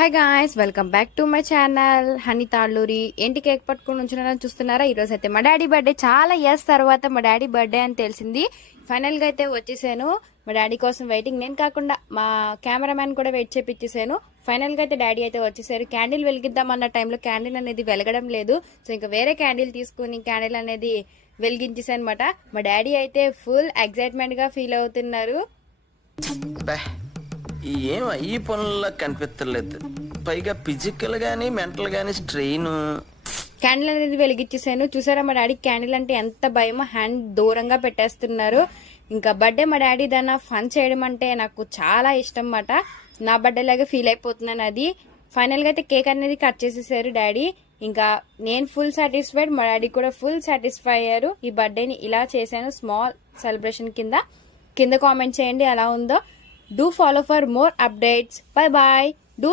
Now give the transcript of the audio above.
Hi guys, welcome back to my channel honey Talluri. ఏంటి cake పట్టుకుని ఉంచున్నారని చూస్తున్నారా? ఈరోజు అయితే మా డాడీ బర్త్డే. చాలా ఇయర్స్ తర్వాత మా డాడీ బర్త్డే అని తెలిసింది. ఫైనల్గా అయితే వచ్చేసాను. మా డాడీ కోసం వెయిటింగ్. నేను కాకుండా మా కెమెరామ్యాన్ కూడా వెయిట్ చేపిచ్చేసాను. ఫైనల్గా అయితే డాడీ అయితే వచ్చేసారు. క్యాండిల్ వెలిగిద్దాం అన్న టైంలో క్యాండిల్ అనేది వెలగడం లేదు. సో ఇంకా వేరే క్యాండిల్ తీసుకుని క్యాండిల్ అనేది వెలిగించేసాను అనమాట. మా డాడీ అయితే ఫుల్ ఎక్సైట్మెంట్గా ఫీల్ అవుతున్నారు. ఏం ఈ పనుల్లో కనిపించలేదు. పైగా ఫిజికల్ గానీ మెంటల్ గానీ స్ట్రెయిన్. క్యాండిల్ అనేది వెలిగించేసాను. చూసారా మా డాడీ క్యాండిల్ అంటే ఎంత భయమో, హ్యాండ్ దూరంగా పెట్టేస్తున్నారు. ఇంకా బర్త్డే మా డాడీ దాన్ని ఫన్ చేయడం అంటే నాకు చాలా ఇష్టం అన్నమాట. నా బర్త్డే లాగా ఫీల్ అయిపోతున్నాను. అది ఫైనల్గా అయితే కేక్ అనేది కట్ చేసేసారు డాడీ. ఇంకా నేను ఫుల్ సాటిస్ఫైడ్, మా డాడీ కూడా ఫుల్ సాటిస్ఫై అయ్యారు. ఈ బర్త్డేని ఇలా చేశాను స్మాల్ సెలబ్రేషన్ కింద కామెంట్ చేయండి ఎలా ఉందో. Do follow for more updates. Bye bye. Do